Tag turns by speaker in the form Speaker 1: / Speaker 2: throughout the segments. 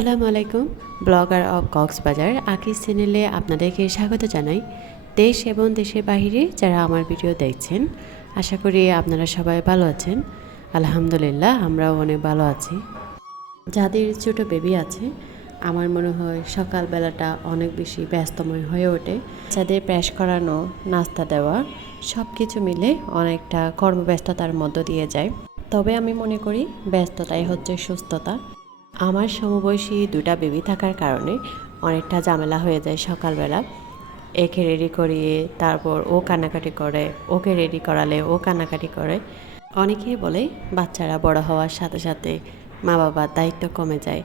Speaker 1: আসসালামু আলাইকুম, blogger of Cox's Bazar আকিস চ্যানেলে আপনাদেরকে স্বাগত জানাই। দেশ এবং দেশের বাইরে যারা আমার ভিডিও দেখছেন, আশা করি আপনারা সবাই ভালো আছেন। আলহামদুলিল্লাহ, আমরাও অনেক ভালো আছি। যাদের ছোট বেবি আছে, আমার মনে হয় সকালবেলাটা অনেক বেশি ব্যস্তময় হয়ে ওঠে। যাদের প্যাশ করানো, নাস্তা দেওয়া সব কিছু মিলে অনেকটা কর্মব্যস্ততার মধ্য দিয়ে যায়। তবে আমি মনে করি ব্যস্ততাই হচ্ছে সুস্থতা। আমার সমবয়সী দুটা বেবি থাকার কারণে অনেকটা ঝামেলা হয়ে যায় সকালবেলা। একে রেডি করিয়ে তারপর ও কান্নাকাটি করে, ওকে রেডি করালে ও কান্নাকাটি করে। অনেকেই বলে বাচ্চারা বড় হওয়ার সাথে সাথে মা বাবার দায়িত্ব কমে যায়,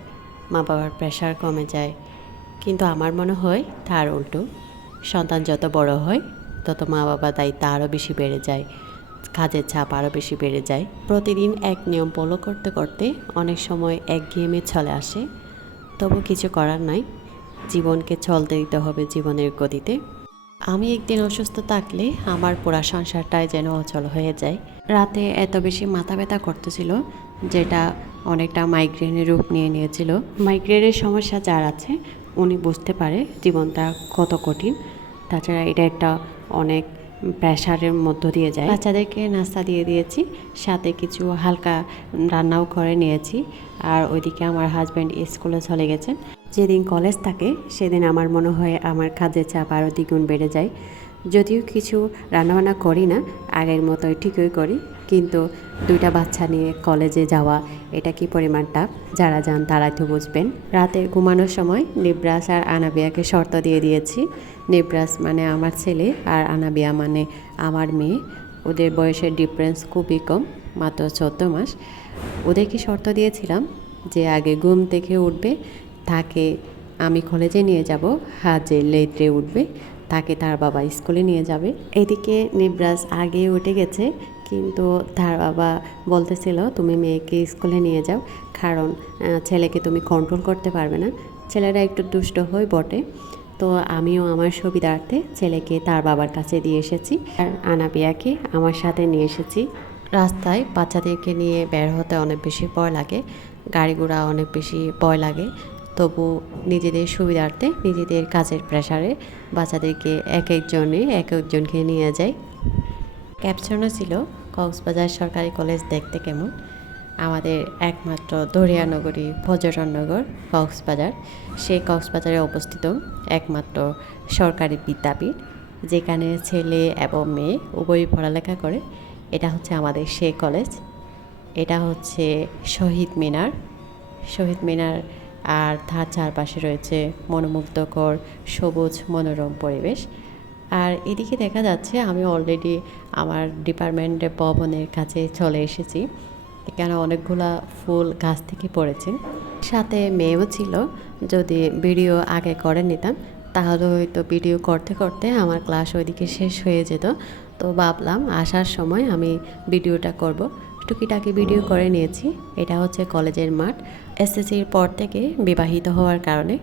Speaker 1: মা বাবার প্রেশার কমে যায়। কিন্তু আমার মনে হয় তার উল্টো, সন্তান যত বড় হয়, তত মা বাবার দায়িত্ব আরও বেশি বেড়ে যায়। কাজের চাপ আরও বেশি বেড়ে যায়। প্রতিদিন এক নিয়ম ফলো করতে করতে অনেক সময় এক গেমে চলে আসে। তবু কিছু করার নাই। জীবনকে চলতে দিতে হবে জীবনের গতিতে। আমি একদিন অসুস্থ থাকলে আমার পুরা সংসারটাই যেন অচল হয়ে যায়। রাতে এত বেশি মাথা ব্যথা করতেছিল, যেটা অনেকটা মাইগ্রেনের রূপ নিয়ে নিয়েছিল। মাইগ্রেনের সমস্যা যার আছে, উনি বুঝতে পারে জীবনটা কত কঠিন। তাছাড়া এটা একটা অনেক প্রেশারের মধ্য দিয়ে যায়। বাচ্চাদেরকে নাস্তা দিয়ে দিয়েছি, সাথে কিছু হালকা রান্নাও করে নিয়েছি। আর ওইদিকে আমার হাজব্যান্ড স্কুলে চলে গেছেন। যেদিন কলেজ থাকে, সেদিন আমার মনে হয় আমার কাজের চাপ আরও দ্বিগুণ বেড়ে যায়। যদিও কিছু রান্নাবান্না করি না, আগের মতোই ঠিকই করি। কিন্তু দুইটা বাচ্চা নিয়ে কলেজে যাওয়া, এটা কি পরিমাণটা? যারা যান তারা তো বুঝবেন। রাতে ঘুমানোর সময় নিব্রাস আর আনাবিয়াকে শর্ত দিয়ে দিয়েছি। নিব্রাস মানে আমার ছেলে আর আনাবিয়া মানে আমার মেয়ে। ওদের বয়সের ডিফারেন্স খুবই কম, মাত্র চোদ্দ মাস। ওদেরকে শর্ত দিয়েছিলাম যে আগে ঘুম থেকে উঠবে, তাকে আমি কলেজে নিয়ে যাব, হাজে লেটে উঠবে, তাকে তার বাবা স্কুলে নিয়ে যাবে। এদিকে নিব্রাস আগে উঠে গেছে কিন্তু তার বাবা বলতেছিল, তুমি মেয়েকে স্কুলে নিয়ে যাও, কারণ ছেলেকে তুমি কন্ট্রোল করতে পারবে না। ছেলেরা একটু দুষ্ট হয় বটে। তো আমিও আমার সুবিধার্থে ছেলেকে তার বাবার কাছে দিয়ে এসেছি আর আনাবিয়াকে আমার সাথে নিয়ে এসেছি। রাস্তায় বাচ্চাদেরকে নিয়ে বের হতে অনেক বেশি ভয় লাগে, গাড়ি ঘোড়া অনেক বেশি ভয় লাগে। তবু নিজেদের সুবিধার্থে নিজেদের কাজের প্রেশারে বাচ্চাদেরকে এক একজনে এক একজনকে নিয়ে যায় ক্যাপশনও ছিল কক্সবাজার সরকারি কলেজ দেখতে কেমন? আমাদের একমাত্র দরিয়ানগরী নগর, কক্সবাজার। সেই কক্সবাজারে অবস্থিত একমাত্র সরকারি বিদ্যাপীঠ, যেখানে ছেলে এবং মেয়ে উভয়ই পড়ালেখা করে। এটা হচ্ছে আমাদের সেই কলেজ। এটা হচ্ছে শহীদ মিনার। শহীদ মিনার আর তার চারপাশে রয়েছে মনোমুগ্ধকর, সবুজ, মনোরম পরিবেশ। আর এদিকে দেখা যাচ্ছে আমি অলরেডি আমার ডিপার্টমেন্টের ভবনের কাছে চলে এসেছি। এখানে অনেকগুলা ফুল গাছ থেকে পড়েছে। সাথে মেয়েও ছিল। যদি ভিডিও আগে করে নিতাম, তাহলে হয়তো ভিডিও করতে করতে আমার ক্লাস ওইদিকে শেষ হয়ে যেত। তো ভাবলাম আসার সময় আমি ভিডিওটা করব। টুকিটাকি ভিডিও করে নিয়েছি। এটা হচ্ছে কলেজের মাঠ। এসএসসির পর থেকে বিবাহিত হওয়ার কারণে,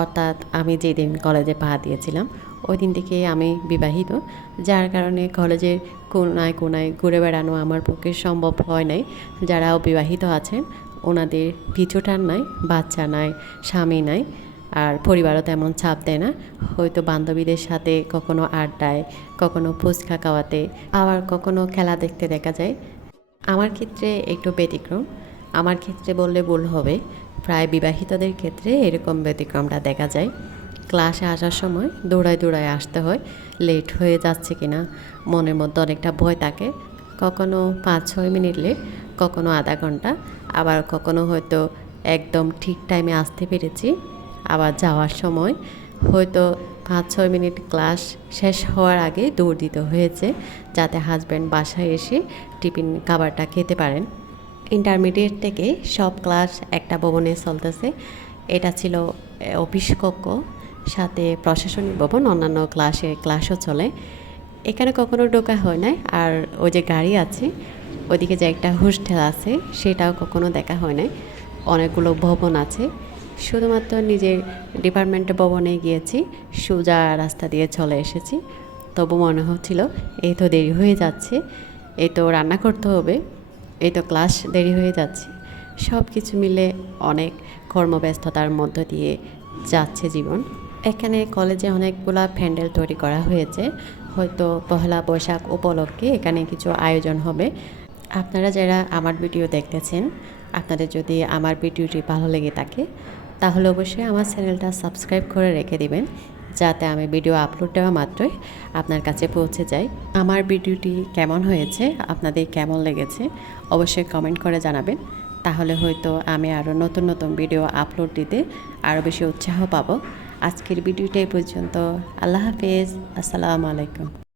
Speaker 1: অর্থাৎ আমি যেদিন কলেজে পা দিয়েছিলাম ওই দিন থেকে আমি বিবাহিত, যার কারণে কলেজের কোনায় কোনায় ঘুরে বেড়ানো আমার পক্ষে সম্ভব হয় নাই। যারা বিবাহিত আছেন, ওনাদের পিছুটার নাই, বাচ্চা নাই, স্বামী নাই, আর পরিবারও তেমন চাপ দেয় না। হয়তো বান্ধবীদের সাথে কখনো আড্ডায়, কখনো ফুচকা খাওয়াতে, আবার কখনো খেলা দেখতে দেখা যায়। আমার ক্ষেত্রে একটু ব্যতিক্রম। আমার ক্ষেত্রে বললে ভুল হবে। প্রায় বিবাহিতদের ক্ষেত্রে এরকম ব্যতিক্রমটা দেখা যায়। ক্লাসে আসার সময় দৌড়ায় দৌড়ায় আসতে হয়। লেট হয়ে যাচ্ছে কিনা মনের মধ্যে অনেকটা ভয় থাকে। কখনো পাঁচ, ছয় মিনিট লেট কখনো আধা ঘণ্টা। আবার কখনো হয়তো একদম ঠিক টাইমে আসতে পেরেছি। আবার যাওয়ার সময় হয়তো পাঁচ, ছয় মিনিট ক্লাস শেষ হওয়ার আগে দৌড় দিতে হয়েছে যাতে হাজব্যান্ড বাসায় এসে টিফিন, খাবারটা খেতে পারেন। ইন্টারমিডিয়েট থেকে সব ক্লাস একটা ভবনে চলতেছে। এটা ছিল অফিস কক্ষ। সাথে প্রশাসনিক ভবন, অন্যান্য ক্লাসে, ক্লাসও চলে। এখানে কখনো ঢোকা হয় নাই। আর ওই যে গাড়ি আছে ওইদিকে যে একটা হোস্টেল আছে, সেটাও কখনো দেখা হয় নাই। অনেকগুলো ভবন আছে। শুধুমাত্র নিজের ডিপার্টমেন্টের ভবনে গিয়েছি, সোজা রাস্তা দিয়ে চলে এসেছি। তবু মনে হচ্ছিল, এই তো দেরি হয়ে যাচ্ছে, এই তো রান্না করতে হবে, এই তো ক্লাস দেরি হয়ে যাচ্ছে। সব কিছু মিলে অনেক কর্মব্যস্ততার মধ্য দিয়ে যাচ্ছে জীবন। এখানে কলেজে অনেকগুলা প্যান্ডেল তৈরি করা হয়েছে। হয়তো পহেলা বৈশাখ উপলক্ষে এখানে কিছু আয়োজন হবে। আপনারা যারা আমার ভিডিও দেখতেছেন, আপনাদের যদি আমার ভিডিওটি ভালো লেগে থাকে, তাহলে অবশ্যই আমার চ্যানেলটা সাবস্ক্রাইব করে রেখে দিবেন, যাতে আমি ভিডিও আপলোড দেওয়া মাত্রই আপনার কাছে পৌঁছে যাই আমার ভিডিওটি কেমন হয়েছে, আপনাদের কেমন লেগেছে, অবশ্যই কমেন্ট করে জানাবেন। তাহলে হয়তো আমি আরও নতুন নতুন ভিডিও আপলোড দিতে আরও বেশি উৎসাহ পাবো। আজকের ভিডিওটা পর্যন্ত। আল্লাহ হাফেজ। আসসালামু আলাইকুম।